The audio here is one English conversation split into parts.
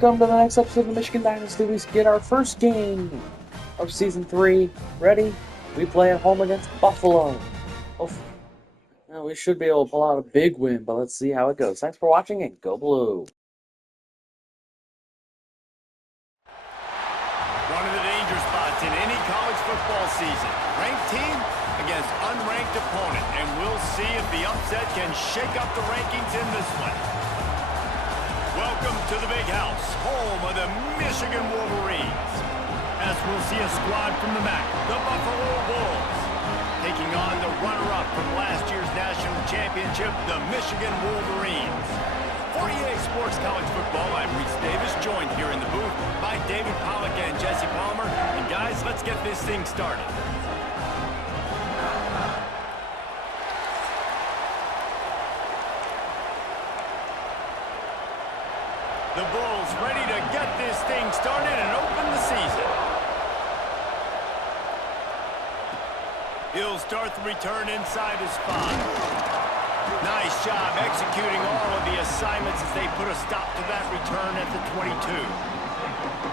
welcome to the next episode of the Michigan Dynasty. We get our first game of Season 3. Ready? We play at home against Buffalo. Well, we should be able to pull out a big win, but let's see how it goes. Thanks for watching, and go Blue! One of the danger spots in any college football season. Ranked team against unranked opponent, and we'll see if the upset can shake up the rankings in this one. Welcome to the Big House, home of the Michigan Wolverines. As we'll see a squad from the MAC, the Buffalo Bulls, taking on the runner-up from last year's national championship, the Michigan Wolverines. For EA Sports College Football, I'm Reese Davis, joined here in the booth by David Pollack and Jesse Palmer. And guys, let's get this thing started. The Bulls ready to get this thing started and open the season. He'll start the return inside his 5. Nice job executing all of the assignments as they put a stop to that return at the 22.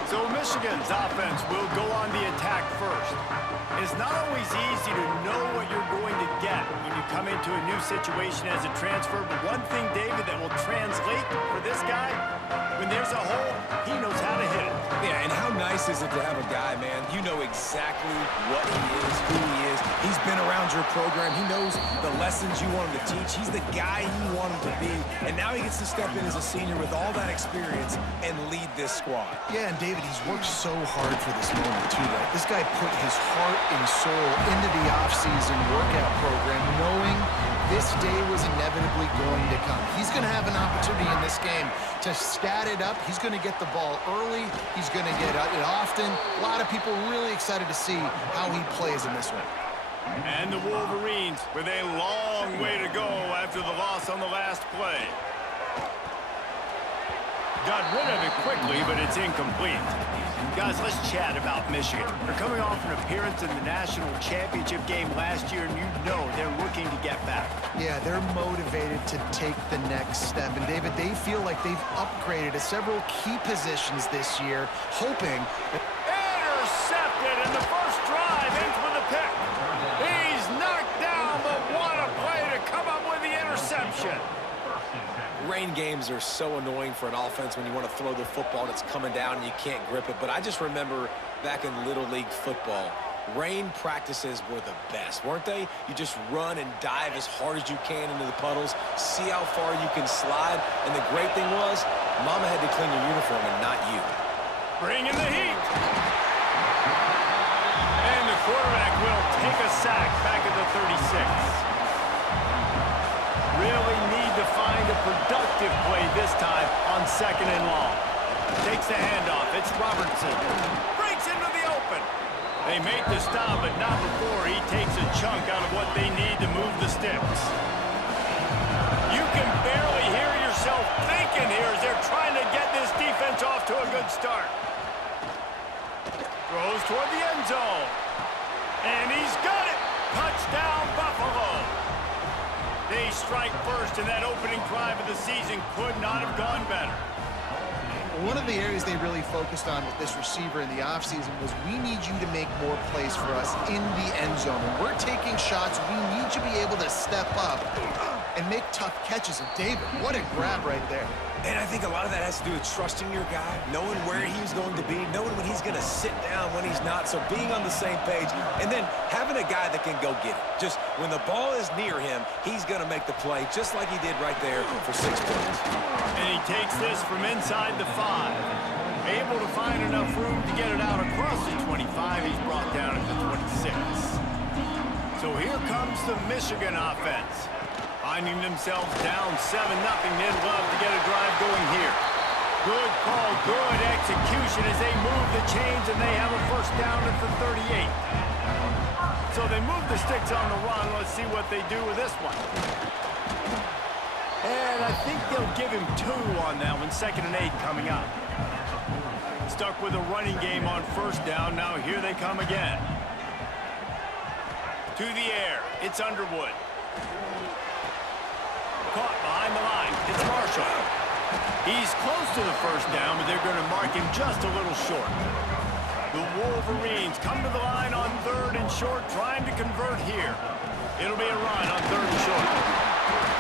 So Michigan's offense will go on the attack first. It's not always easy to know what you're going to get when you come into a new situation as a transfer. But one thing, David, that will translate for this guy, when there's a hole, he knows how to hit it. Yeah, and how nice is it to have a guy, man, you know exactly what he is, who he is. He's been around your program. He knows the lessons you want him to teach. He's the guy you want him to be. And now he gets to step in as a senior with all that experience and lead this squad. Yeah, and David, he's worked so hard for this moment, too, right? This guy put his heart and soul into the offseason workout program, knowing this day was inevitably going to come. He's going to have an opportunity in this game to stat it up. He's going to get the ball early. He's going to get it often. A lot of people really excited to see how he plays in this one. And the Wolverines with a long way to go after the loss on the last play. Got rid of it quickly, but it's incomplete. Guys, let's chat about Michigan. They're coming off an appearance in the national championship game last year, and you know they're looking to get back. Yeah, they're motivated to take the next step. And, David, they feel like they've upgraded to several key positions this year, hoping that... Intercepted, and the first drive ends with a pick. He's knocked down, but what a play to come up with the interception. Rain games are so annoying for an offense when you want to throw the football and it's coming down and you can't grip it. But I just remember back in Little League football, rain practices were the best, weren't they? You just run and dive as hard as you can into the puddles, see how far you can slide. And the great thing was, Mama had to clean your uniform and not you. Bring in the heat. And the quarterback will take a sack back at the 36. Really need to find a productive play this time on 2nd and long. Takes the handoff. It's Robertson. Breaks into the open. They make the stop, but not before he takes a chunk out of what they need to move the sticks. You can barely hear yourself thinking here as they're trying to get this defense off to a good start. Throws toward the end zone. And he's got it. Touchdown, Buffalo. They strike first, and that opening drive of the season could not have gone better. One of the areas they really focused on with this receiver in the offseason was, we need you to make more plays for us in the end zone. When we're taking shots, we need you to be able to step up and make tough catches. And David, what a grab right there. And I think a lot of that has to do with trusting your guy, knowing where he's going to be, knowing when he's going to sit down, when he's not. So being on the same page, and then having a guy that can go get it. Just when the ball is near him, he's going to make the play, just like he did right there for 6 points. And he takes this from inside the 5. Able to find enough room to get it out across the 25. He's brought down at the 26. So here comes the Michigan offense. Finding themselves down 7-0, they'd love to get a drive going here. Good call, good execution as they move the chains, and they have a first down at the 38. So they move the sticks on the run. Let's see what they do with this one. And I think they'll give him 2 on that one. 2nd and 8 coming up. Stuck with a running game on first down. Now here they come again. To the air. It's Underwood. Caught behind the line. It's Marshall. He's close to the first down, but they're going to mark him just a little short. The Wolverines come to the line on 3rd and short, trying to convert here. It'll be a run on 3rd and short.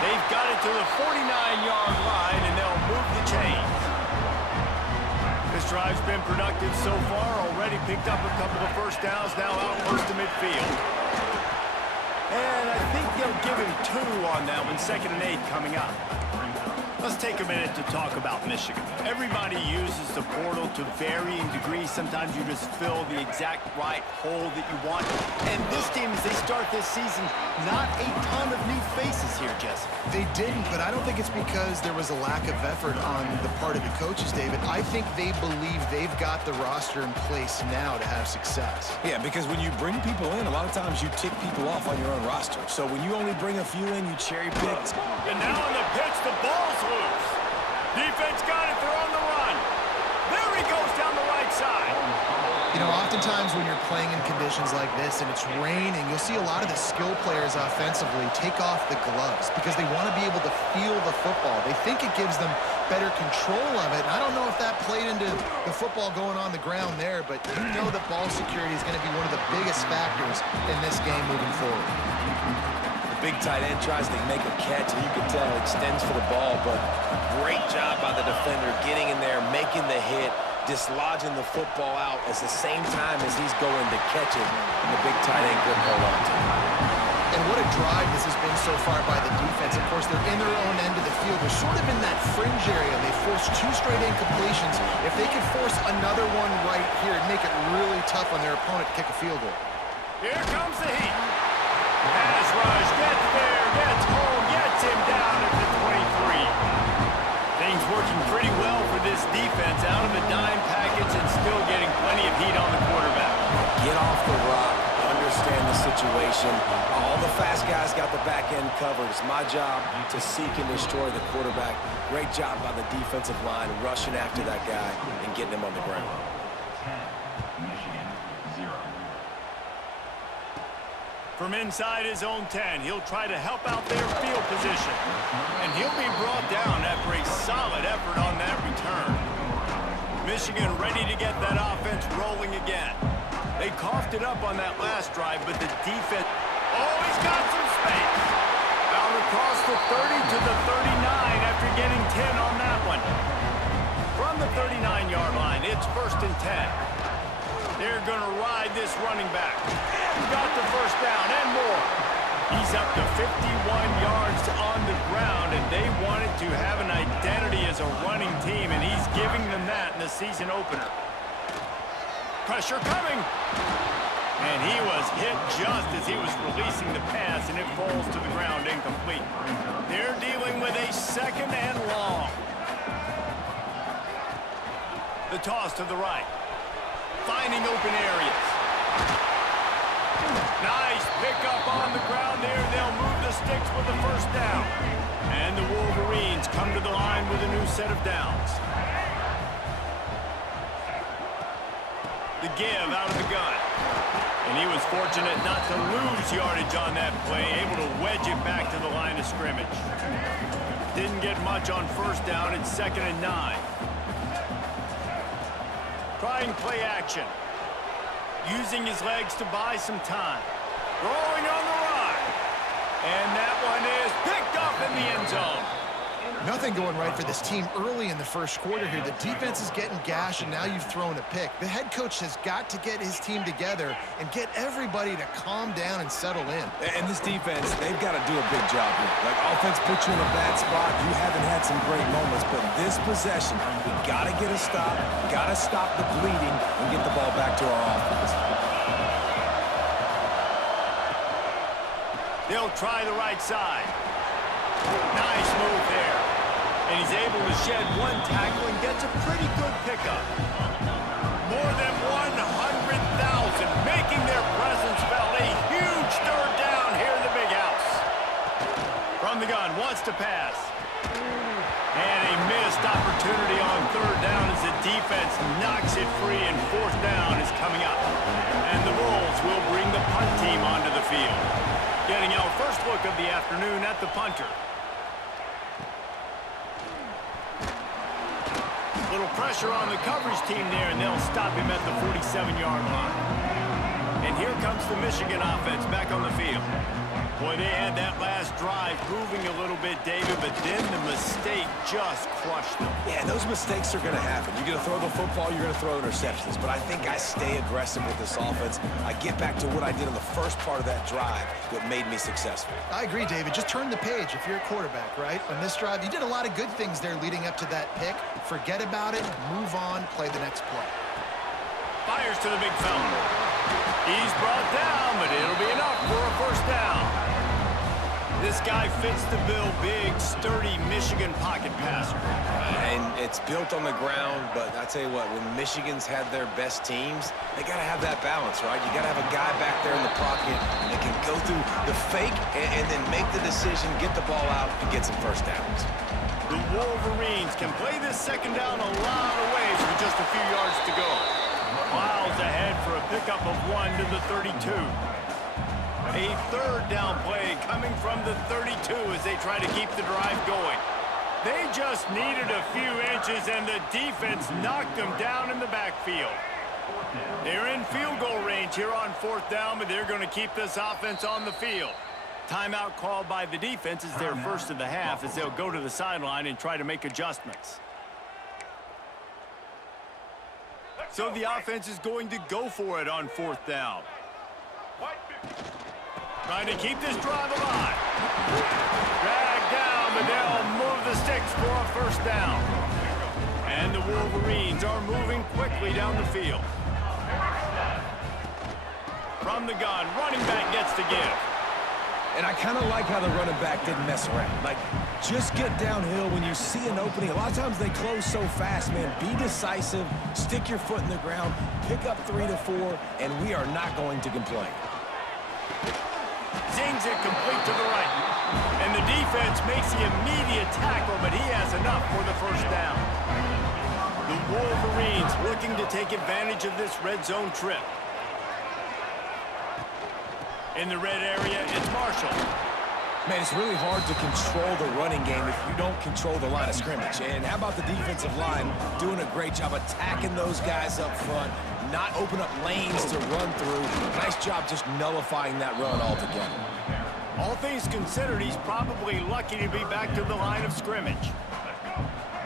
They've got it to the 49-yard line, and they'll move the chains. This drive's been productive so far, already picked up a couple of first downs, now out close to midfield. And I think they'll give him 2 on that one, 2nd and 8 coming up. Let's take a minute to talk about Michigan. Everybody uses the portal to varying degrees. Sometimes you just fill the exact right hole that you want. And this team, as they start this season, not a ton of new faces here, Jesse. They didn't, but I don't think it's because there was a lack of effort on the part of the coaches, David. I think they believe they've got the roster in place now to have success. Yeah, because when you bring people in, a lot of times you tick people off on your own roster. So when you only bring a few in, you cherry pick. And now on the pitch, the ball's loose. Defense got it, they're on the run. There he goes down the right side. You know, oftentimes when you're playing in conditions like this and it's raining, you'll see a lot of the skill players offensively take off the gloves because they want to be able to feel the football. They think it gives them better control of it. And I don't know if that played into the football going on the ground there, but you know that ball security is going to be one of the biggest factors in this game moving forward. Big tight end tries to make a catch, and you can tell extends for the ball, but great job by the defender getting in there, making the hit, dislodging the football out at the same time as he's going to catch it, and the big tight end couldn't hold on to it. And what a drive this has been so far by the defense. Of course, they're in their own end of the field. They're sort of in that fringe area. They forced 2 straight incompletions. If they could force another one right here, it'd make it really tough on their opponent to kick a field goal. Here comes the heat. Pass rush, gets there, gets home, gets him down at the 23. Things working pretty well for this defense, out of a dime package and still getting plenty of heat on the quarterback. Get off the rock, understand the situation. All the fast guys got the back end covered. It's my job to seek and destroy the quarterback. Great job by the defensive line, rushing after that guy and getting him on the ground. From inside his own 10, he'll try to help out their field position. And he'll be brought down after a solid effort on that return. Michigan ready to get that offense rolling again. They coughed it up on that last drive, but the defense... Oh, he's got some space. Out across the 30 to the 39 after getting 10 on that one. From the 39-yard line, it's 1st and 10. They're going to ride this running back. Got the first down and more. He's up to 51 yards on the ground, and they wanted to have an identity as a running team, and he's giving them that in the season opener. Pressure coming. And he was hit just as he was releasing the pass, and it falls to the ground incomplete. They're dealing with a 2nd and long. The toss to the right. Finding open areas. Nice pickup on the ground there. They'll move the sticks with the first down. And the Wolverines come to the line with a new set of downs. The give out of the gun. And he was fortunate not to lose yardage on that play, able to wedge it back to the line of scrimmage. Didn't get much on first down. It's 2nd and 9. Trying play action. Using his legs to buy some time. Rolling on the run. And that one is picked up in the end zone. Nothing going right for this team early in the first quarter here. The defense is getting gashed, and now you've thrown a pick. The head coach has got to get his team together and get everybody to calm down and settle in. And this defense, they've got to do a big job here. Like, offense put you in a bad spot. You haven't had some great moments, but this possession, we got to get a stop, got to stop the bleeding, and get the ball back to our offense. They'll try the right side. Nice move there. And he's able to shed one tackle and gets a pretty good pickup. More than 100,000 making their presence felt. A huge 3rd down here in the big house. From the gun, wants to pass. And a missed opportunity on 3rd down as the defense knocks it free, and 4th down is coming up. And the Bulls will bring the punt team onto the field. Getting our first look of the afternoon at the punter. little pressure on the coverage team there, and they'll stop him at the 47-yard line. And here comes the Michigan offense back on the field. Boy, they had that last drive moving a little bit, David, but then the mistake just crushed them. Yeah, those mistakes are going to happen. You're going to throw the football, you're going to throw interceptions. But I think I stay aggressive with this offense. I get back to what I did on the first part of that drive, what made me successful. I agree, David. Just turn the page if you're a quarterback, right? On this drive, you did a lot of good things there leading up to that pick. Forget about it, move on, play the next play. Fires to the big fella. He's brought down, but it'll be enough for a first down. This guy fits the bill, big, sturdy Michigan pocket passer. And it's built on the ground, but I tell you what, when Michigan's had their best teams, they got to have that balance, right? You got to have a guy back there in the pocket that can go through the fake and then make the decision, get the ball out, and get some first downs. The Wolverines can play this second down a lot of ways with just a few yards to go. Miles ahead for a pickup of 1 to the 32. A third down play coming from the 32 as they try to keep the drive going. They just needed a few inches, and the defense knocked them down in the backfield. They're in field goal range here on fourth down, but they're going to keep this offense on the field. Timeout called by the defense is their first of the half as they'll go to the sideline and try to make adjustments. So the offense is going to go for it on fourth down. Trying to keep this drive alive. Dragged down, but they'll move the sticks for a first down. And the Wolverines are moving quickly down the field. From the gun, running back gets to give. And I kind of like how the running back didn't mess around. Like, just get downhill when you see an opening. A lot of times they close so fast, man. Be decisive, stick your foot in the ground, pick up 3 to 4, and we are not going to complain. Zings it complete to the right. And the defense makes the immediate tackle, but he has enough for the first down. The Wolverines looking to take advantage of this red zone trip. In the red area, it's Marshall. Man, it's really hard to control the running game if you don't control the line of scrimmage. And how about the defensive line doing a great job attacking those guys up front, not open up lanes to run through. Nice job just nullifying that run altogether. All things considered, he's probably lucky to be back to the line of scrimmage.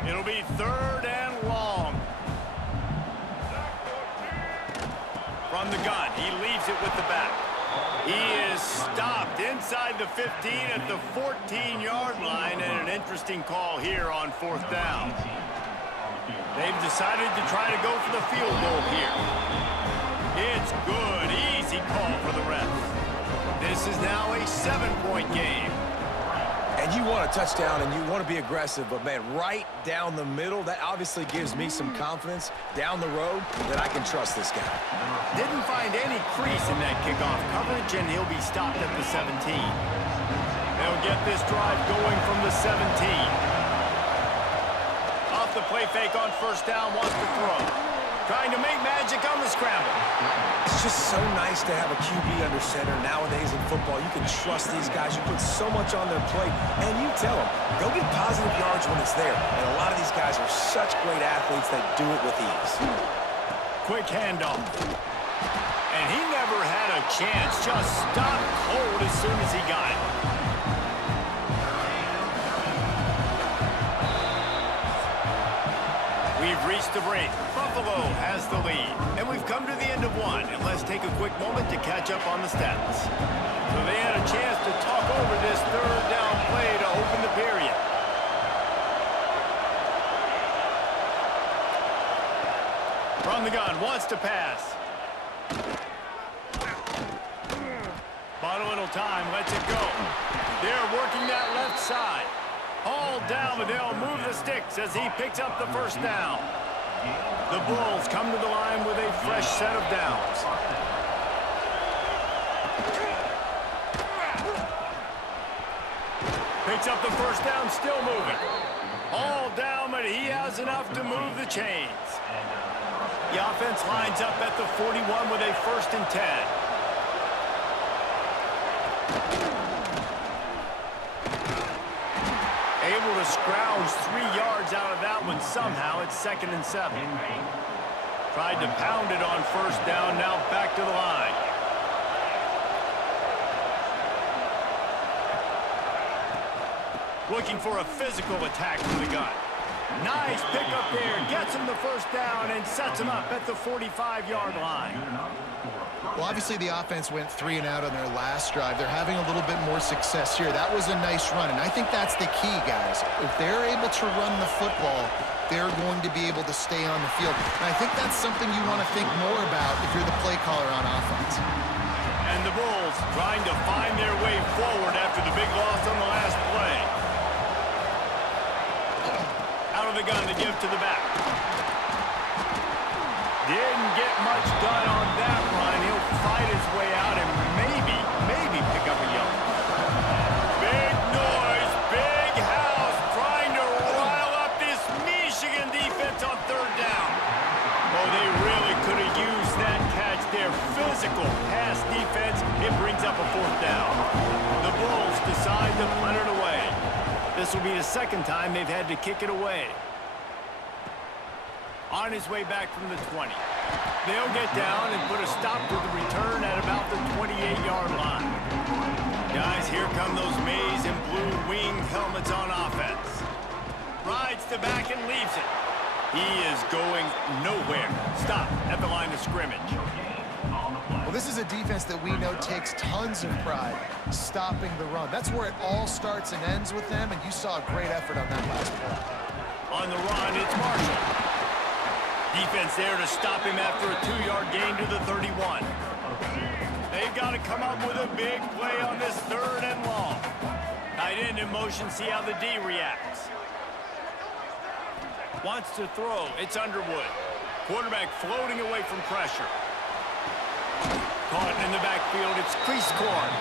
It'll be third and long. From the gun, he leaves it with the back. He is stopped inside the 15 at the 14-yard line, and an interesting call here on fourth down. They've decided to try to go for the field goal here. It's good, easy call for the ref. This is now a 7-point game. And you want a touchdown and you want to be aggressive, but man, right down the middle, that obviously gives me some confidence down the road that I can trust this guy. Didn't find any crease in that kickoff coverage, and he'll be stopped at the 17. They'll get this drive going from the 17. Off the play fake on first down, wants to throw. Trying to make magic on the scramble. It's just so nice to have a QB under center. Nowadays in football, you can trust these guys. You put so much on their plate, and you tell them, go get positive yards when it's there. And a lot of these guys are such great athletes that do it with ease. Quick handoff. And he never had a chance. Just stopped cold as soon as he got it. We've reached the break. Buffalo has the lead. And we've come to the end of one. And let's take a quick moment to catch up on the stats. So they had a chance to talk over this third down play to open the period. From the gun, wants to pass. Bought a little time, lets it go. They're working that left side. Hauled down, but they'll move the sticks as he picks up the first down. The Bulls come to the line with a fresh set of downs. Picks up the first down, still moving. Hauled down, but he has enough to move the chains. The offense lines up at the 41 with a first and 10. A Able to scrounge 3 yards out of that one somehow. It's 2nd and 7. Tried to pound it on first down, now back to the line. Looking for a physical attack from the gun. Nice pickup there, gets him the first down and sets him up at the 45-yard line. Well, obviously the offense went 3 and out on their last drive. They're having a little bit more success here. That was a nice run, and I think that's the key, guys. If they're able to run the football, they're going to be able to stay on the field. And I think that's something you want to think more about if you're the play caller on offense. And the Bulls trying to find their way forward after the big loss on the last play. Out of the gun to give to the back. Didn't get much done on that run. He'll fight his way out and maybe pick up a yard. Big noise, big house, trying to rile up this Michigan defense on 3rd down. Oh, they really could have used that catch there. Physical pass defense. It brings up a 4th down. The Bulls decide to punt it away. This will be the 2nd time they've had to kick it away. On his way back from the 20. They'll get down and put a stop to the return at about the 28-yard line. Guys, here come those maize and blue winged helmets on offense. Rides the back and leaves it. He is going nowhere. Stop at the line of scrimmage. Well, this is a defense that we know takes tons of pride stopping the run. That's where it all starts and ends with them, and you saw a great effort on that last play. On the run, it's Marshall. Defense there to stop him after a 2-yard gain to the 31. They've got to come up with a big play on this 3rd and long. Tight end in motion, see how the D reacts. Wants to throw, it's Underwood. Quarterback floating away from pressure. Caught in the backfield, it's Creasecorn.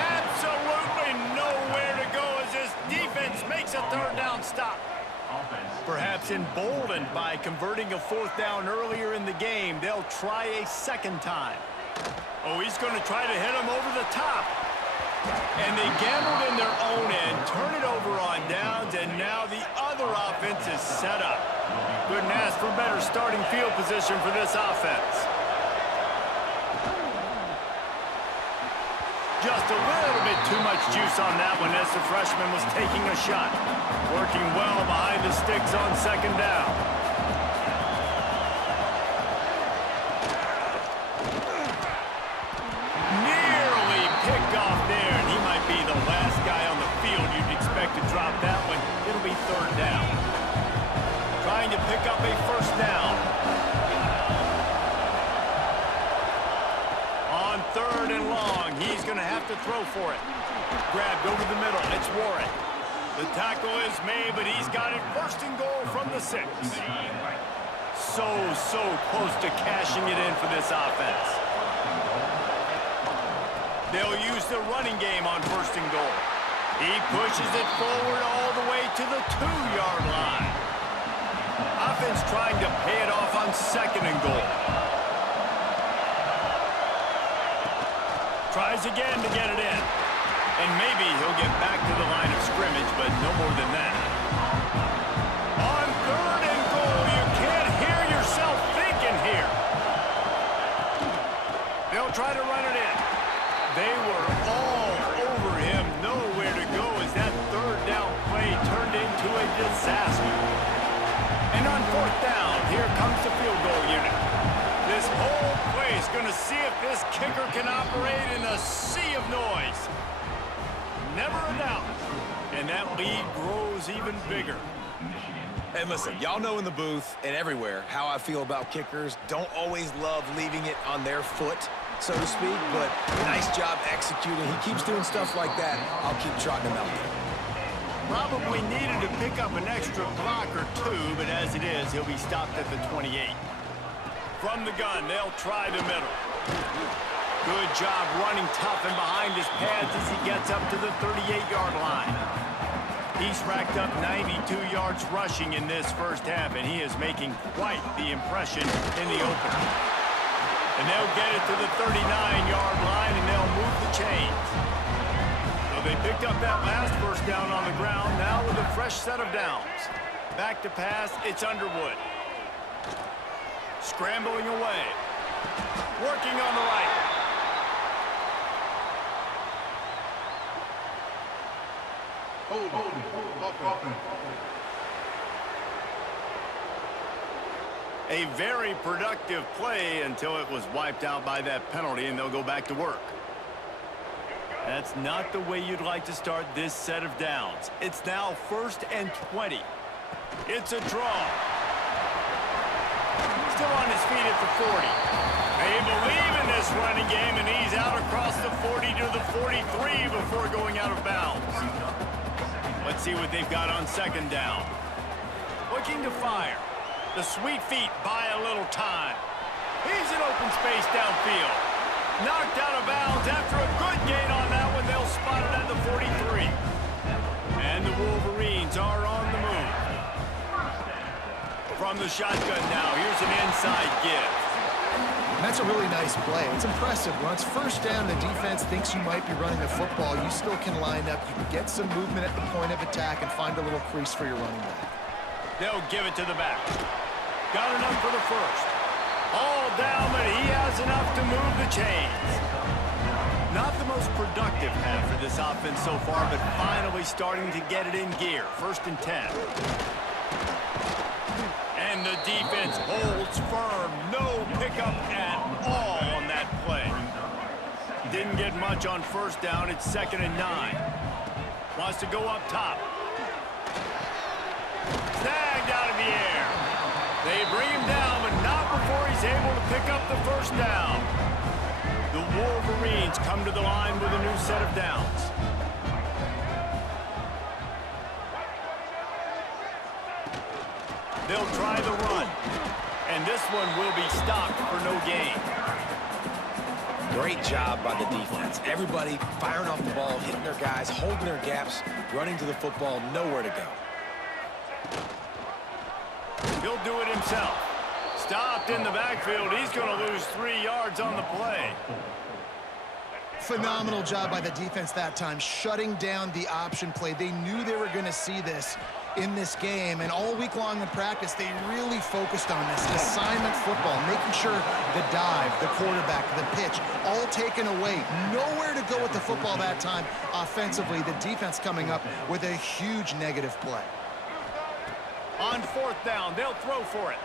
Absolutely nowhere to go as this defense makes a 3rd down stop. Perhaps emboldened by converting a 4th down earlier in the game, they'll try a 2nd time. Oh, he's going to try to hit him over the top. And they gambled in their own end, turn it over on downs, and now the other offense is set up. Couldn't ask for better starting field position for this offense. Just a little bit too much juice on that one as the freshman was taking a shot. Working well behind the sticks on 2nd down. Nearly picked off there, and he might be the last guy on the field you'd expect to drop that one. It'll be 3rd down. Trying to pick up a 1st down. On 3rd and long, he's going to have to throw for it. Grabbed over the middle, it's Warren. The tackle is made, but he's got it 1st and goal from the 6. So close to cashing it in for this offense. They'll use the running game on 1st and goal. He pushes it forward all the way to the 2-yard line. Offense trying to pay it off on 2nd and goal. Tries again to get it in. And maybe he'll get back to the line of scrimmage, but no more than that. On 3rd and goal, you can't hear yourself thinking here. They'll try to run it in. They were all over him, nowhere to go as that 3rd down play turned into a disaster. And on 4th down, here comes the field goal unit. This whole play is going to see if this kicker can operate in a sea of noise. Never a doubt. And that lead grows even bigger. And listen, y'all know in the booth and everywhere how I feel about kickers. Don't always love leaving it on their foot, so to speak, but nice job executing. He keeps doing stuff like that. I'll keep trotting him out there. Probably needed to pick up an extra block or 2, but as it is, he'll be stopped at the 28. From the gun, they'll try the middle. Good job running tough and behind his pads as he gets up to the 38-yard line. He's racked up 92 yards rushing in this 1st half, and he is making quite the impression in the opener. And they'll get it to the 39-yard line, and they'll move the chains. Well, they picked up that last first down on the ground, now with a fresh set of downs. Back to pass, it's Underwood. Scrambling away. Working on the right. A very productive play until it was wiped out by that penalty, and they'll go back to work. That's not the way you'd like to start this set of downs. It's now 1st and 20. It's a draw. Still on his feet at the 40. They believe in this running game, and he's out across the 40 to the 43 before going out of bounds. Let's see what they've got on 2nd down. Looking to fire. The sweet feet buy a little time. He's in open space downfield. Knocked out of bounds after a good gain on that one. They'll spot it at the 43. And the Wolverines are on the move. From the shotgun now, here's an inside give. That's a really nice play. It's impressive. When it's 1st down, the defense thinks you might be running the football. You still can line up. You can get some movement at the point of attack and find a little crease for your running back. They'll give it to the back. Got enough for the first. All down, but he has enough to move the chains. Not the most productive half for this offense so far, but finally starting to get it in gear. 1st and 10. And the defense holds firm. No pickup at all on that play. Didn't get much on 1st down. It's 2nd and 9. Wants to go up top. Snagged out of the air. They bring him down, but not before he's able to pick up the 1st down. The Wolverines come to the line with a new set of downs. They'll try the run. And this one will be stopped for no gain. Great job by the defense. Everybody firing off the ball, hitting their guys, holding their gaps, running to the football, nowhere to go. He'll do it himself. Stopped in the backfield. He's going to lose 3 yards on the play. Phenomenal job by the defense that time, shutting down the option play. They knew they were going to see this in this game, and all week long in practice, they really focused on this assignment football, making sure the dive, the quarterback, the pitch, all taken away. Nowhere to go with the football that time offensively. The defense coming up with a huge negative play. On 4th down, they'll throw for it.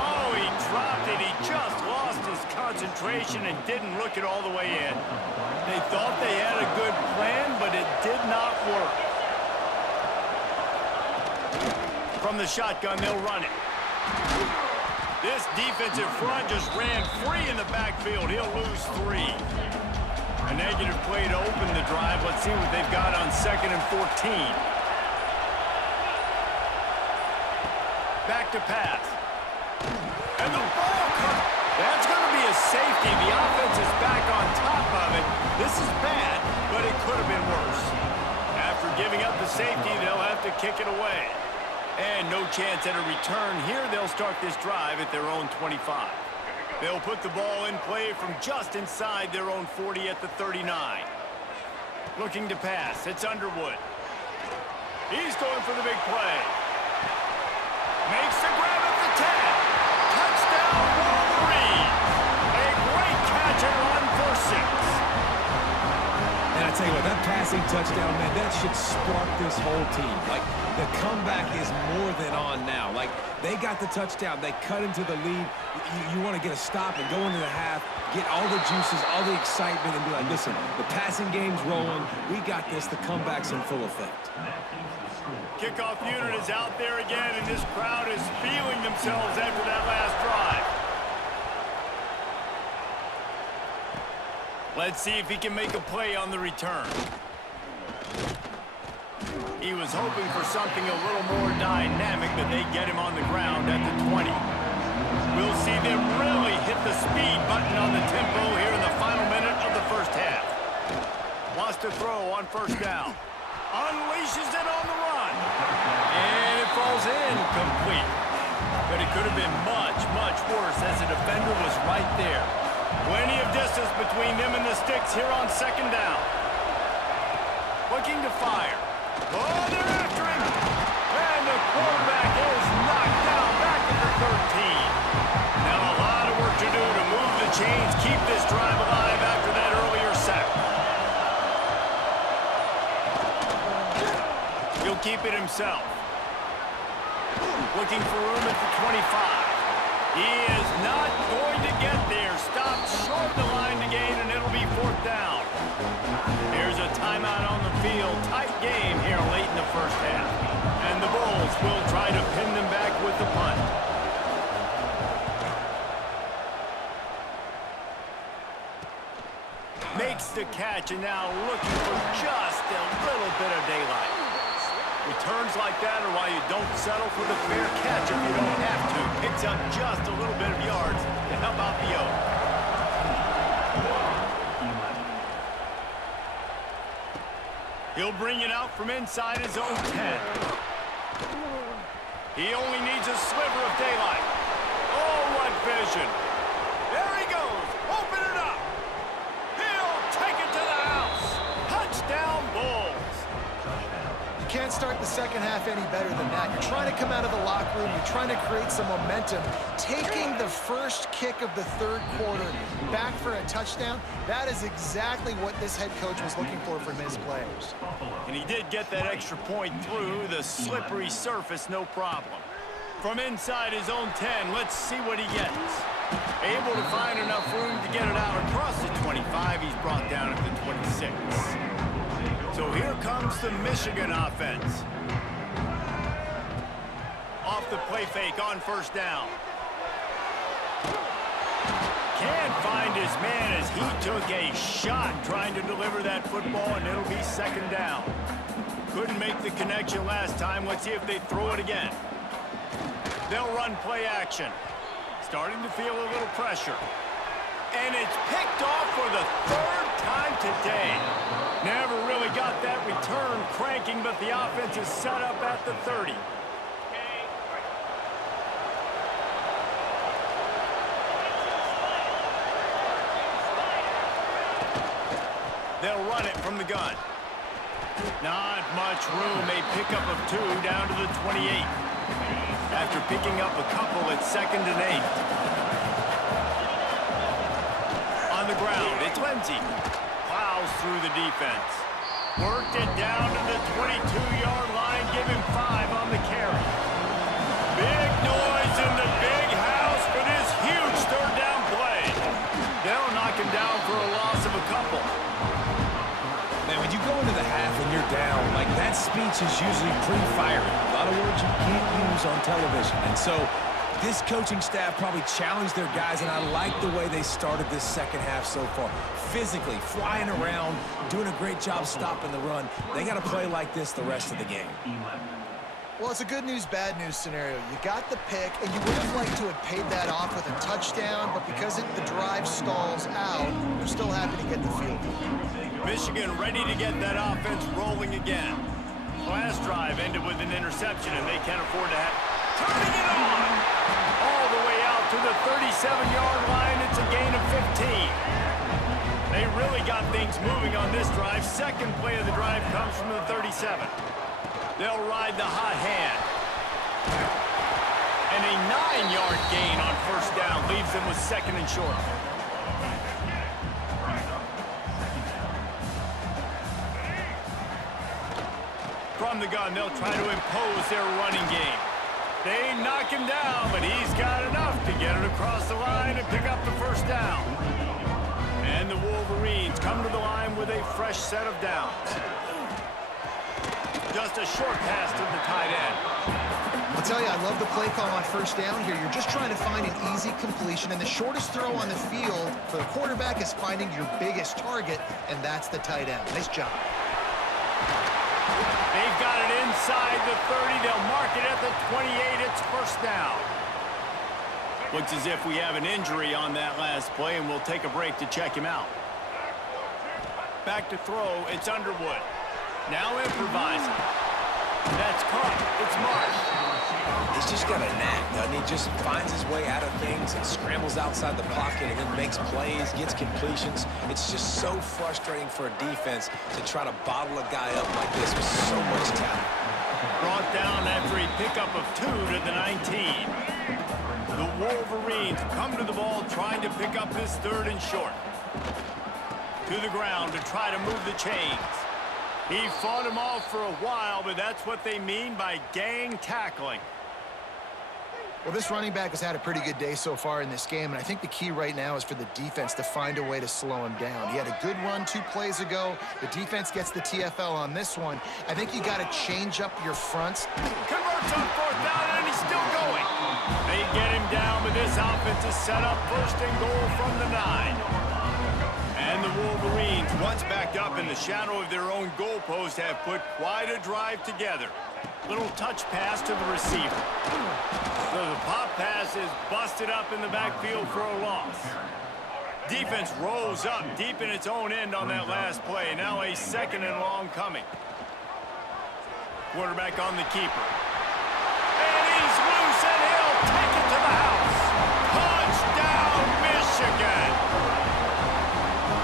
Oh, he dropped it. He just lost his concentration and didn't look it all the way in. They thought they had a good plan, but it did not work. From the shotgun, they'll run it. This defensive front just ran free in the backfield. He'll lose 3. A negative play to open the drive. Let's see what they've got on 2nd and 14. Back to pass. And the ball comes. That's going to be a safety. The offense is back on top of it. This is bad, but it could have been worse. After giving up the safety, they'll have to kick it away. And no chance at a return here. They'll start this drive at their own 25. They'll put the ball in play from just inside their own 40 at the 39. Looking to pass. It's Underwood. He's going for the big play. Makes the grab at the 10. Touchdown, Wolverines. A great catch and run for 6. And I tell you what, that passing touchdown, man, that should spark this whole team. Like, the comeback is more than on now. Like, they got the touchdown. They cut into the lead. You want to get a stop and go into the half, get all the juices, all the excitement, and be like, listen, the passing game's rolling. We got this. The comeback's in full effect. Kickoff unit is out there again, and this crowd is feeling themselves after that last drive. Let's see if he can make a play on the return. He was hoping for something a little more dynamic, but they get him on the ground at the 20. We'll see them really hit the speed button on the tempo here in the final minute of the first half. Wants to throw on 1st down. Unleashes it on the run. And it falls incomplete. But it could have been much, much worse as the defender was right there. Plenty of distance between them and the sticks here on 2nd down. Looking to fire. Oh, they're after him. And the quarterback is knocked down back at the 13. Now a lot of work to do to move the chains, keep this drive alive after that earlier sack. He'll keep it himself. Looking for room at the 25. He is not going to get there. Stopped short of the line to gain, and it'll be 4th down. Here's a timeout on the field. Tight game here late in the first half. And the Bulls will try to pin them back with the punt. Makes the catch, and now looking for just a little bit of daylight. Returns like that are why you don't settle for the fair catch if you don't have to. Picks up just a little bit of yards to help out the Oak. He'll bring it out from inside his own 10. He only needs a sliver of daylight. Oh, what vision. There he goes. Open it up. He'll take it to the house. Touchdown, Bulls. Can't start the second half any better than that. You're trying to come out of the locker room. You're trying to create some momentum. Taking the first kick of the third quarter back for a touchdown, that is exactly what this head coach was looking for from his players. And he did get that extra point through the slippery surface, no problem. From inside his own 10, let's see what he gets. Able to find enough room to get it out across the 25. He's brought down at the 26. So here comes the Michigan offense. Off the play fake on 1st down. Can't find his man as he took a shot trying to deliver that football, and it'll be 2nd down. Couldn't make the connection last time. Let's see if they throw it again. They'll run play action. Starting to feel a little pressure. And it's picked off for the 3rd time today. Never really got that return cranking, but the offense is set up at the 30. They'll run it from the gun. Not much room. A pickup of 2 down to the 28. After picking up a couple, it's 2nd and 8. On the ground, it's Lindsey. Plows through the defense. Worked it down to the 22-yard line. Give him 5 on the carry. Big noise in the big house for this huge 3rd down play. They'll knock him down for a loss of a couple. Man, when you go into the half and you're down, like that speech is usually pretty fiery. A lot of words you can't use on television. And so this coaching staff probably challenged their guys, and I like the way they started this second half so far. Physically, flying around, doing a great job stopping the run. They got to play like this the rest of the game. Well, it's a good news, bad news scenario. You got the pick, and you would have liked to have paid that off with a touchdown, but because the drive stalls out, you're still happy to get the field goal. Michigan ready to get that offense rolling again. Last drive ended with an interception, and they can't afford to have... Turning it on! All the way out to the 37-yard line. It's a gain of 15. They really got things moving on this drive. Second play of the drive comes from the 37. They'll ride the hot hand. And a 9-yard gain on 1st down leaves them with 2nd and short. From the gun, they'll try to impose their running game. They knock him down, but he's got enough to get it across the line and pick up the 1st down. And the Wolverines come to the line with a fresh set of downs. Just a short pass to the tight end. I'll tell you, I love the play call on 1st down here. You're just trying to find an easy completion, and the shortest throw on the field for the quarterback is finding your biggest target, and that's the tight end. Nice job. They've got it inside the 30. They'll mark it at the 28. It's 1st down. Looks as if we have an injury on that last play, and we'll take a break to check him out. Back to throw. It's Underwood. Now improvising. That's caught. It's Marsh. He's just got a knack, doesn't he? Just finds his way out of things and scrambles outside the pocket and then makes plays, gets completions. It's just so frustrating for a defense to try to bottle a guy up like this with so much talent. Brought down after a pickup of 2 to the 19. The Wolverines come to the ball trying to pick up this 3rd and short. To the ground to try to move the chains. He fought him off for a while, but that's what they mean by gang tackling. Well, this running back has had a pretty good day so far in this game, and I think the key right now is for the defense to find a way to slow him down. He had a good run 2 plays ago. The defense gets the TFL on this one. I think you got to change up your fronts. Converts on 4th down, and he's still going. They get him down, but this offense is set up 1st and goal from the 9. And the Wolverines, once backed up in the shadow of their own goalpost, have put quite a drive together. Little touch pass to the receiver. So the pop pass is busted up in the backfield for a loss. Defense rolls up deep in its own end on that last play. Now a 2nd and long coming. Quarterback on the keeper. And he's loose, and he'll take it to the house. Touchdown, Michigan!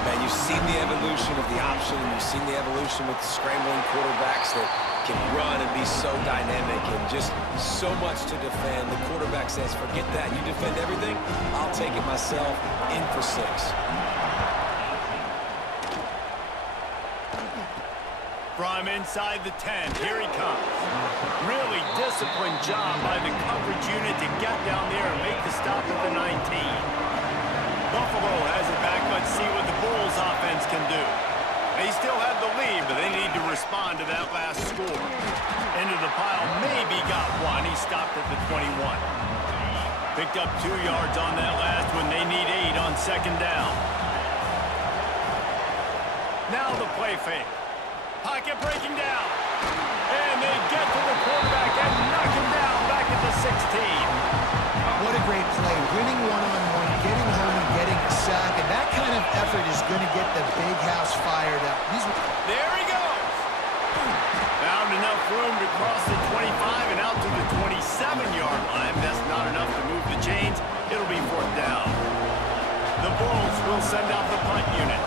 Man, you've seen the evolution of the option, and you've seen the evolution with the scrambling quarterbacks that can run and be so dynamic and just so much to defend. The quarterback says, forget that. You defend everything, I'll take it myself. In for 6. From inside the 10, here he comes. Really disciplined job by the coverage unit to get down there and make the stop at the 19. Buffalo has it back. Let's see what the Bulls offense can do. They still have the lead, but they need to respond to that last score. Into the pile, maybe got 1. He stopped at the 21. Picked up 2 yards on that last one. They need 8 on 2nd down. Now the play fake. Pocket breaking down. And they get to the quarterback and knock him down back at the 16. What a great play. Winning one-on-one, getting home and getting a sack, and that kind of effort is going to get the big house fired up. There he goes. Found enough room to cross the 25 and out to the 27-yard line. That's not enough to move the chains. It'll be 4th down. The Bulls will send out the punt unit.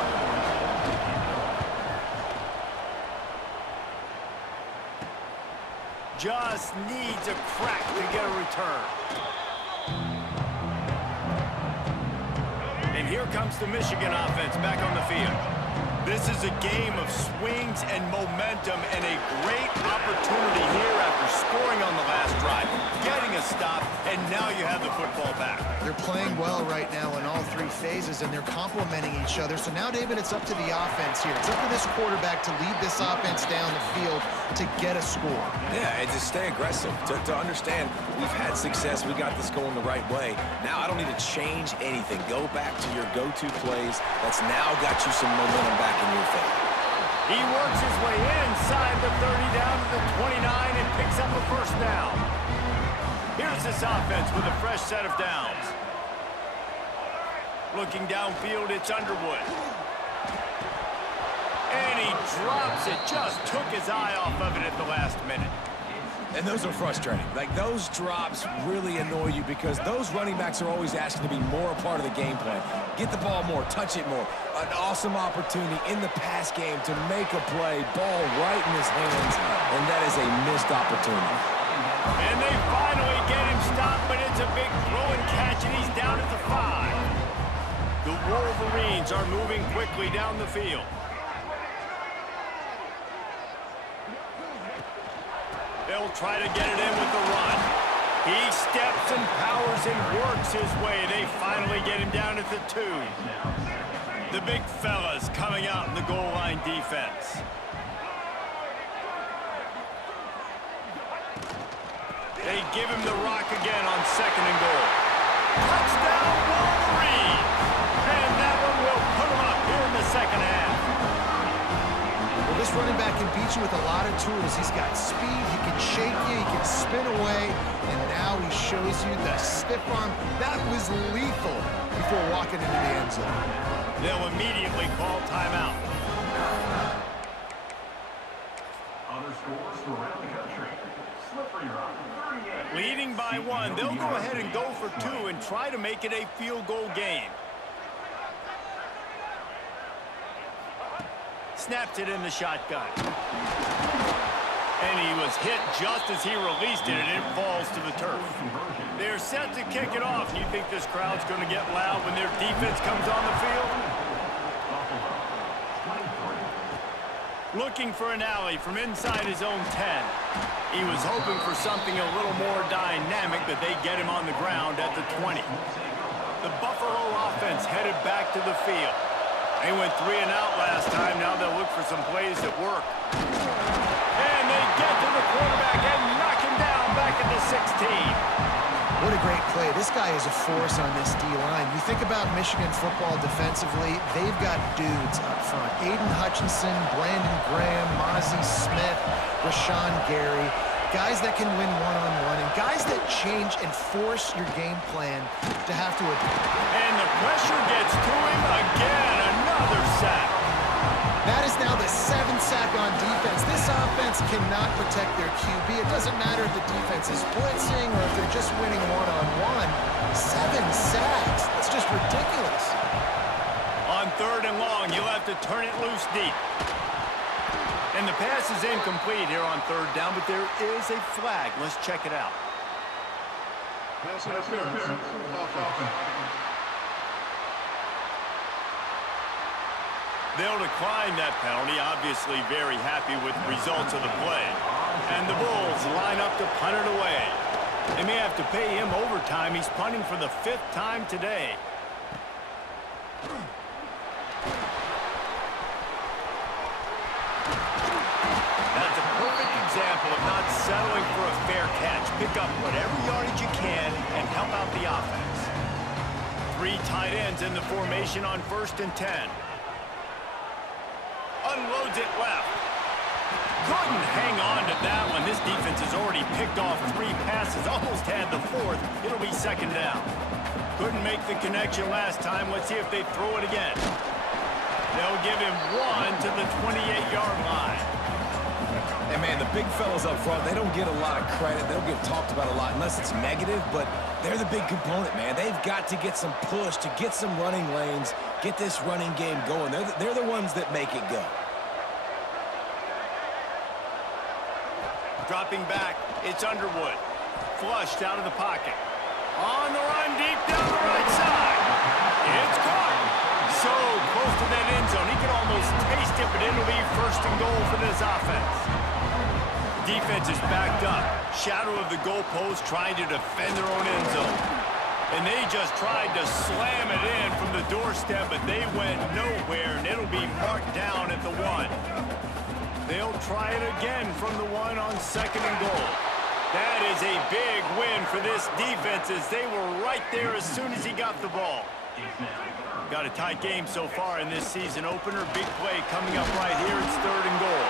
Just needs a crack to get a return. And here comes the Michigan offense back on the field. This is a game of swings and momentum and a great opportunity here after scoring on the last drive, getting a stop, and now you have the football back. They're playing well right now in all 3 phases, and they're complementing each other. So now, David, it's up to the offense here. It's up to this quarterback to lead this offense down the field to get a score. Yeah, and to stay aggressive, to understand we've had success, we got this going the right way. Now I don't need to change anything. Go back to your go-to plays. That's now got you some momentum back in your favor. He works his way inside the 30 down to the 29 and picks up a 1st down. Here's this offense with a fresh set of downs. Looking downfield, it's Underwood. And he drops it, just took his eye off of it at the last minute. And those are frustrating. Like, those drops really annoy you because those running backs are always asking to be more a part of the game plan. Get the ball more, touch it more. An awesome opportunity in the pass game to make a play, ball right in his hands, and that is a missed opportunity. And they finally get him stopped, but it's a big throw and catch, and he's down at the 5. The Wolverines are moving quickly down the field. They'll try to get it in with the run. He steps and powers and works his way. They finally get him down at the 2. The big fellas coming out in the goal line defense. They give him the rock again on 2nd and goal. Touchdown, Wolverines! And that one will put him up here in the 2nd half. Well, this running back can beat you with a lot of tools. He's got speed, he can shake you, he can spin away, and now he shows you the stiff arm. That was lethal before walking into the end zone. They'll immediately call timeout. Other scores from around the country. Leading by 1, they'll go ahead and go for 2 and try to make it a field goal game. Snaps it in the shotgun. And he was hit just as he released it, and it falls to the turf. They're set to kick it off. You think this crowd's going to get loud when their defense comes on the field? Looking for an alley from inside his own 10. He was hoping for something a little more dynamic, but they get him on the ground at the 20. The Buffalo offense headed back to the field. They went 3 and out last time. Now they'll look for some plays that work. And they get to the quarterback and knock him down back at the 16. What a great play. This guy is a force on this D-line. You think about Michigan football defensively, they've got dudes up front. Aiden Hutchinson, Brandon Graham, Mozzie Smith, Rashawn Gary. Guys that can win one-on-one and guys that change and force your game plan to have to... And the pressure gets to him again. Another sack. That is now the 7th sack on defense. This offense cannot protect their QB. It doesn't matter if the defense is blitzing or if they're just winning one-on-one. 7 sacks. That's just ridiculous. On 3rd and long, you'll have to turn it loose deep. And the pass is incomplete here on 3rd down, but there is a flag. Let's check it out. Pass interference. Offense. They'll decline that penalty, obviously very happy with the results of the play. And the Bulls line up to punt it away. They may have to pay him overtime. He's punting for the 5th time today. That's a perfect example of not settling for a fair catch. Pick up whatever yardage you can and help out the offense. 3 tight ends in the formation on 1st and 10. Unloads it left. Couldn't hang on to that one. This defense has already picked off 3 passes, almost had the 4th. It'll be 2nd down. Couldn't make the connection last time. Let's see if they throw it again. They'll give him 1 to the 28-yard line. And, man, the big fellas up front, they don't get a lot of credit. They don't get talked about a lot unless it's negative, but they're the big component, man. They've got to get some push, to get some running lanes, get this running game going. They're the ones that make it go. Dropping back, it's Underwood. Flushed out of the pocket. On the run, deep down the right side. It's caught. So close to that end zone. He can almost taste it, but it'll be 1st and goal for this offense. Defense is backed up. Shadow of the goalpost trying to defend their own end zone. And they just tried to slam it in from the doorstep, but they went nowhere, and it'll be marked down at the 1. They'll try it again from the 1 on 2nd and goal. That is a big win for this defense as they were right there as soon as he got the ball. Got a tight game so far in this season opener. Big play coming up right here. It's 3rd and goal.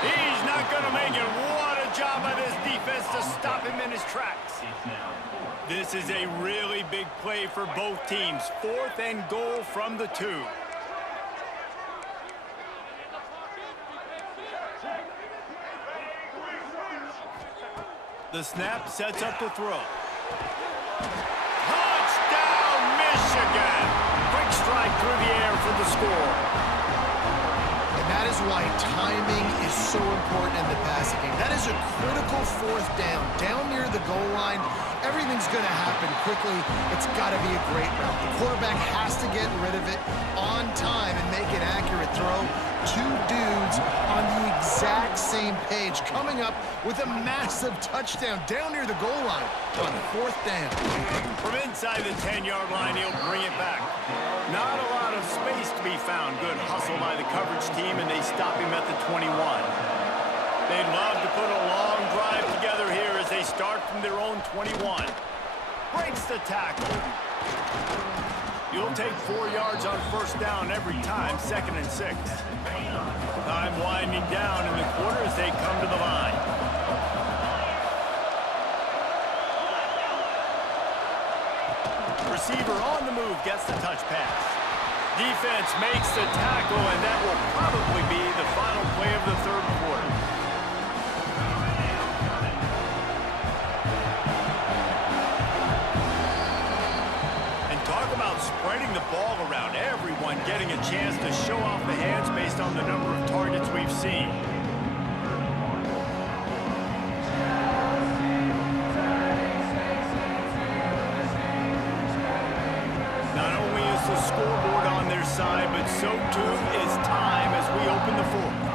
He's not going to make it. What a job by this defense to stop him in his tracks. This is a really big play for both teams. 4th and goal from the 2. The snap sets up to throw. Touchdown, Michigan! Quick strike through the air for the score. And that is why timing is so important in the passing game. That is a critical 4th down. Down near the goal line, everything's going to happen quickly. It's got to be a great route. The quarterback has to get rid of it on time and make an accurate throw. 2 dudes on the exact same page, coming up with a massive touchdown down near the goal line on 4th down. From inside the 10-yard line, he'll bring it back. Not a lot of space to be found. Good hustle by the coverage team, and they stop him at the 21. They'd love to put a long drive together here as they start from their own 21. Breaks the tackle. You'll take 4 yards on 1st down every time, 2nd and 6. Time winding down in the quarter as they come to the line. Receiver on the move gets the touch pass. Defense makes the tackle, and that will probably be the final play of the 3rd quarter. Talk about spreading the ball around. Everyone getting a chance to show off the hands based on the number of targets we've seen. Not only is the scoreboard on their side, but so too is time as we open the fourth.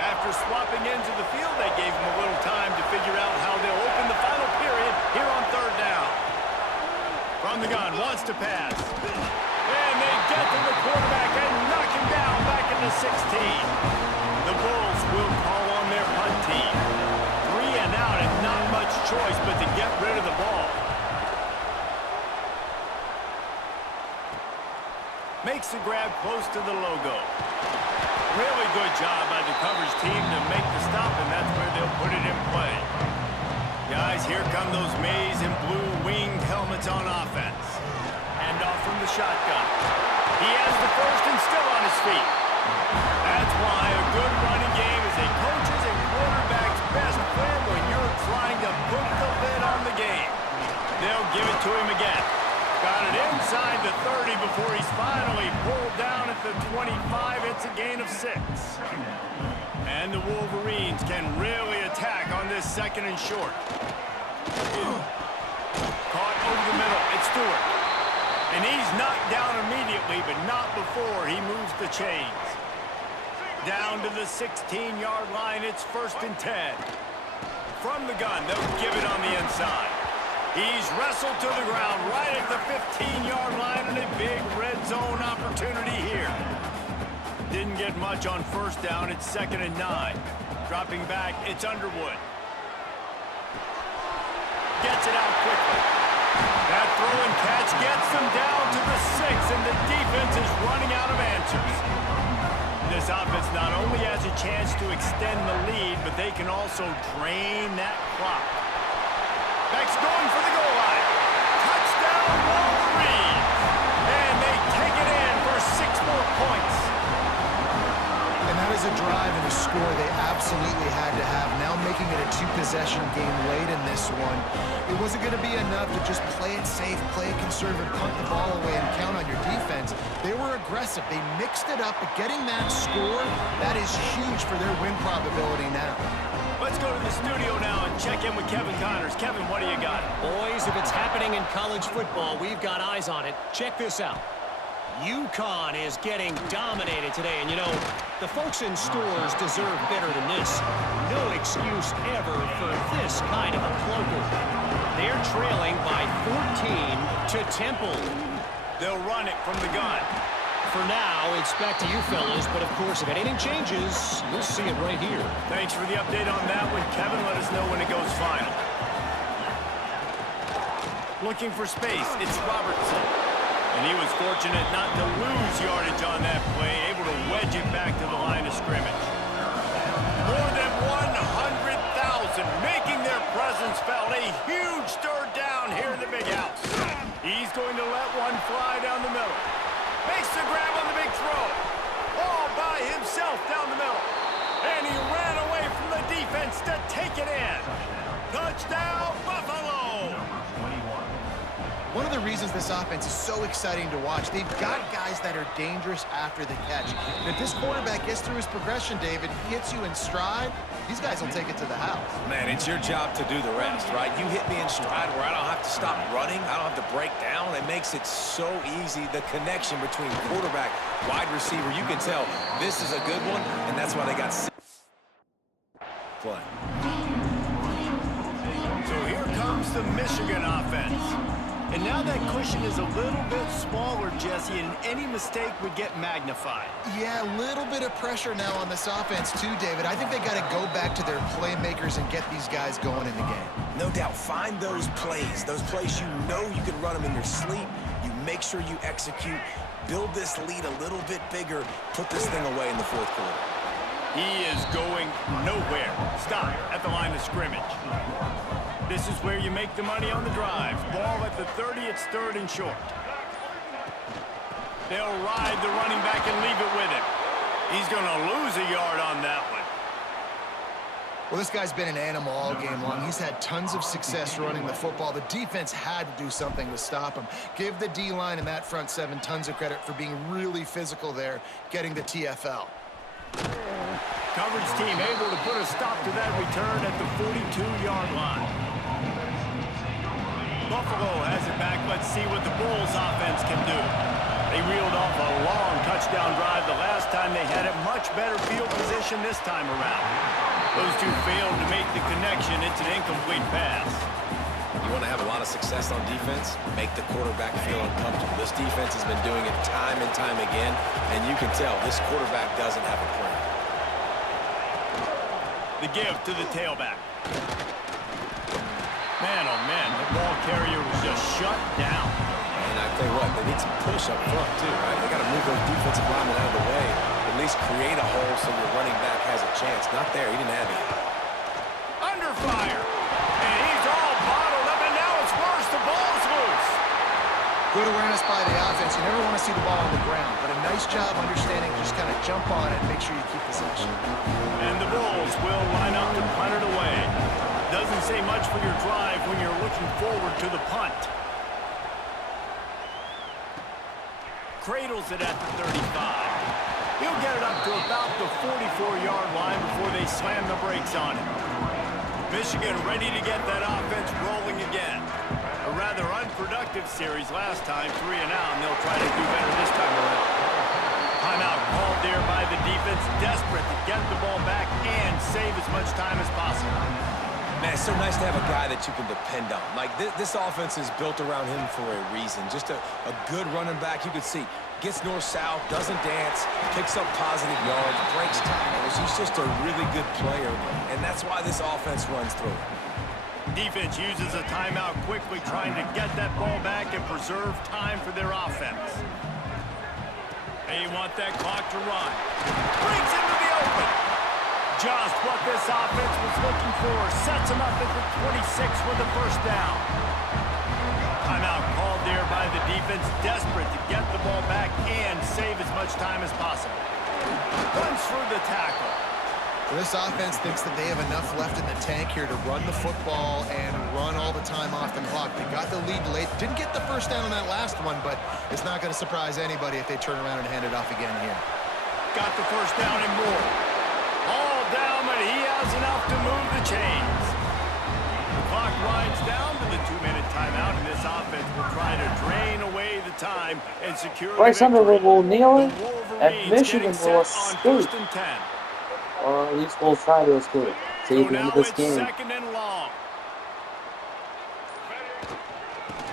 After swapping into the field, they gave them a little time to figure out how they'll open the final period here on third down. From the gun, wants to pass. And they get to the quarterback and knock him down back at the 16. The Bulls will call on their punt team. 3 and out and not much choice but to get rid of the ball. Makes the grab close to the logo. Really good job by the coverage team to make the stop, and that's where they'll put it in play. Guys, here come those maize and blue winged helmets on offense. Hand off from the shotgun. He has the first and still on his feet. That's why a good running game is a coach's and quarterback's best friend when you're trying to put the lid on the game. They'll give it to him again. Got it inside the 30 before he's finally pulled down at the 25. It's a gain of 6. And the Wolverines can really attack on this second and short. Caught over the middle. It's Stewart. And he's knocked down immediately, but not before he moves the chains. Down to the 16-yard line. It's 1st and 10. From the gun, they'll give it on the inside. He's wrestled to the ground right at the 15-yard line, and a big red zone opportunity here. Didn't get much on first down. It's 2nd and 9. Dropping back, it's Underwood. Gets it out quickly. That throw and catch gets them down to the 6, and the defense is running out of answers. This offense not only has a chance to extend the lead, but they can also drain that clock. Beck's going for the goal line. Touchdown, Wolverines! And they take it in for 6 more points. And that is a drive and a score they absolutely had to have. Now making it a 2-possession game late in this one. It wasn't going to be enough to just play it safe, play it conservative, punt the ball away, and count on your defense. They were aggressive. They mixed it up, but getting that score, that is huge for their win probability now. Let's go to the studio now and check in with Kevin Connors. Kevin, what do you got? Boys, if it's happening in college football, we've got eyes on it. Check this out. UConn is getting dominated today, and you know, the folks in stores deserve better than this. No excuse ever for this kind of a clunker. They're trailing by 14 to Temple. They'll run it from the gun. For now, it's back to you fellas, but of course, if anything changes, you'll see it right here. Thanks for the update on that one, Kevin. Let us know when it goes final. Looking for space, it's Robertson. And he was fortunate not to lose yardage on that play, able to wedge it back to the line of scrimmage. More than 100,000 making their presence felt. A huge third down here in the big house. He's going to let one fly down the middle. Makes the grab on the big throw. All by himself down the middle. And he ran away from the defense to take it in. Touchdown, Buffalo! One of the reasons this offense is so exciting to watch, they've got guys that are dangerous after the catch. And if this quarterback gets through his progression, David, hits you in stride, these guys will take it to the house. Man, it's your job to do the rest, right? You hit me in stride where I don't have to stop running. I don't have to break down. It makes it so easy. The connection between quarterback, wide receiver, you can tell this is a good one, and that's why they got play. So here comes the Michigan offense. And now that cushion is a little bit smaller, Jesse, and any mistake would get magnified. Yeah, a little bit of pressure now on this offense too, David. I think they got to go back to their playmakers and get these guys going in the game. No doubt, find those plays you know you can run them in your sleep. You make sure you execute, build this lead a little bit bigger, put this thing away in the fourth quarter. He is going nowhere. Stop at the line of scrimmage. This is where you make the money on the drives. Ball at the 30, it's 3rd and short. They'll ride the running back and leave it with him. He's going to lose a yard on that one. Well, this guy's been an animal all game long. He's had tons of success running the football. The defense had to do something to stop him. Give the D-line and that front seven tons of credit for being really physical there, getting the TFL. Coverage team able to put a stop to that return at the 42-yard line. Buffalo has it back. Let's see what the Bulls offense can do. They reeled off a long touchdown drive the last time they had it. Much better field position this time around. Those two failed to make the connection. It's an incomplete pass. You want to have a lot of success on defense? Make the quarterback feel uncomfortable. This defense has been doing it time and time again, and you can tell this quarterback doesn't have a plan. The give to the tailback. Man, oh man, the ball carrier was just shut down. And I tell you what, they need some push up front too, right? They got to move those defensive linemen out of the way. At least create a hole so your running back has a chance. Not there. He didn't have it. Under fire. And he's all bottled up, and now it's worse. The ball's loose. Good awareness by the offense. You never want to see the ball on the ground, but a nice job understanding, just kind of jump on it and make sure you keep possession. And the Bulls will line up to punt it away. Doesn't say much for your drive when you're looking forward to the punt. Cradles it at the 35. He'll get it up to about the 44-yard line before they slam the brakes on him. Michigan ready to get that offense rolling again. A rather unproductive series last time, 3 and out, and they'll try to do better this time around. Timeout called there by the defense, desperate to get the ball back and save as much time as possible. Man, it's so nice to have a guy that you can depend on. Like, this offense is built around him for a reason. Just a good running back. You can see, gets north-south, doesn't dance, picks up positive yards, breaks tackles. He's just a really good player, and that's why this offense runs through. Defense uses a timeout quickly, trying to get that ball back and preserve time for their offense. They want that clock to run. Brings into the open. Just what this offense was looking for. Sets him up at the 26 with the first down. Timeout called there by the defense, desperate to get the ball back and save as much time as possible. Runs through the tackle. This offense thinks that they have enough left in the tank here to run the football and run all the time off the clock. They got the lead late. Didn't get the first down on that last one, but it's not going to surprise anybody if they turn around and hand it off again here. Got the first down and more. All down, but he has enough to move the chains. The clock winds down to the 2-minute timeout, and this offense will try to drain away the time and secure the Bryce Underwood will kneel it, and Wolverines Michigan getting will set on escape. 1st and 10. Or at least we'll try to escape. See So the end now of this it's game. 2nd and long.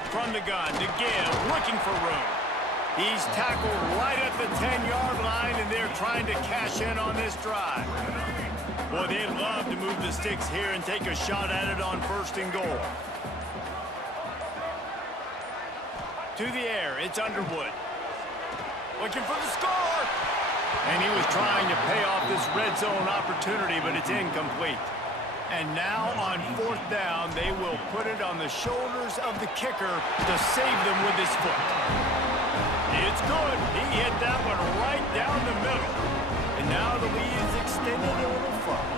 From the gun, to give, looking for room. He's tackled right at the 10-yard line, and they're trying to cash in on this drive. Boy, they'd love to move the sticks here and take a shot at it on 1st and goal. To the air, it's Underwood. Looking for the score! And he was trying to pay off this red zone opportunity, but it's incomplete. And now on 4th down, they will put it on the shoulders of the kicker to save them with his foot. It's good. He hit that one right down the middle. And now the lead is extended a little further.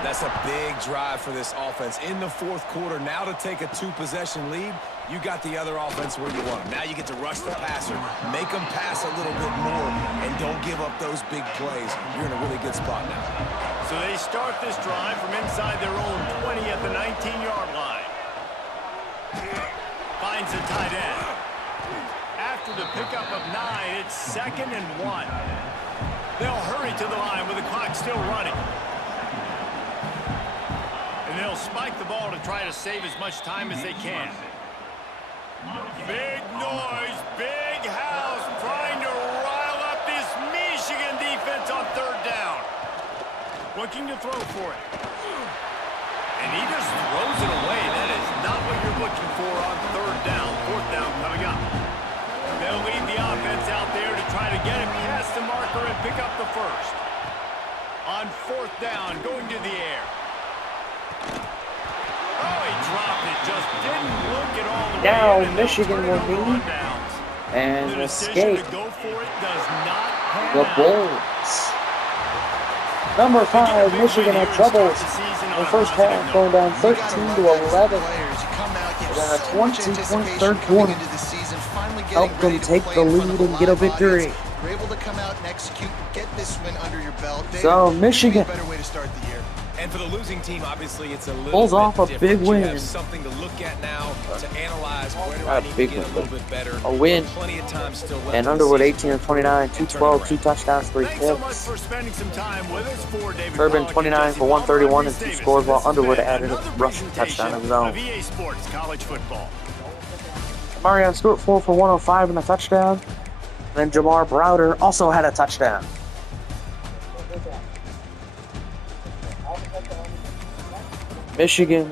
That's a big drive for this offense in the 4th quarter. Now to take a 2-possession lead, you got the other offense where you want them. Now you get to rush the passer, make them pass a little bit more, and don't give up those big plays. You're in a really good spot now. So they start this drive from inside their own 20 at the 19-yard line. Finds the tight end. After the pickup of 9, it's 2nd and 1. They'll hurry to the line with the clock still running. And they'll spike the ball to try to save as much time as they can. Big noise, big house, trying to rile up this Michigan defense on 3rd down. Looking to throw for it. And he just throws it away. That is not what you're looking for on 3rd down. 4th down coming up. They'll leave the offense out there to try to get it past the marker and pick up the first. On 4th down, going to the air. Oh, he dropped it. Just didn't look at all the Now way in, and Michigan they'll will turn it over be on downs. and The decision escape to go for it does not pan the out. Bulls. Number 5, Michigan had trouble in the first half, going down 13-11. Then a 20-point third quarter helped them take the lead and get a victory. You're able to come out and execute, get this win under your belt. So Michigan, better way to start the year. And for the losing team, obviously, it's a little pulls bit off a different. big You win. have something to look at now to analyze where do Not I a need big to get win, a little bit better. a win. Plenty of time still left. And in the Underwood season. 18 of 29, 212, 2 touchdowns, 3 Thanks so much picks. for spending some time with us. For David Urban Pollack 29 and for Jesse 131 Palmer, and 2 Davis. scores, while This has Underwood been added a another rushing touchdown of his presentation own. of EA Sports College Football. Marion Stewart 4 for 105 and a touchdown. Then Jamar Browder also had a touchdown. Michigan,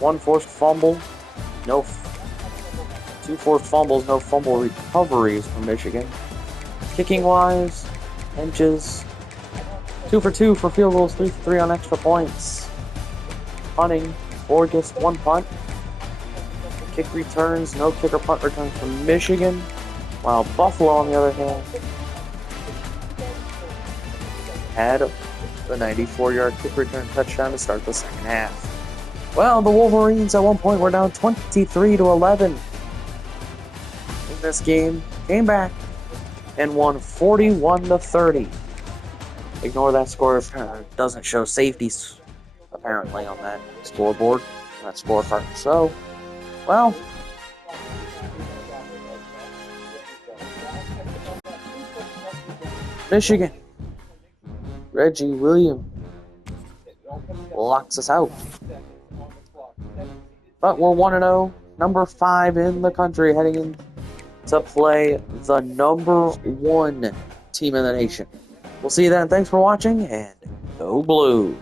1 forced fumble, 2 forced fumbles, no fumble recoveries for Michigan. Kicking wise, inches, 2 for 2 for field goals, 3 for 3 on extra points. Punting, 4 gets 1 punt. Kick returns, no kick or punt returns from Michigan, while Buffalo, on the other hand, had the 94-yard kick return touchdown to start the second half. Well, the Wolverines at one point were down 23-11 in this game, came back and won 41-30. Ignore that score, doesn't show safeties apparently on that scoreboard, that scorecard. So, well, Michigan, Reggie Williams locks us out. But we're 1-0, number 5 in the country, heading in to play the number 1 team in the nation. We'll see you then. Thanks for watching, and go Blue.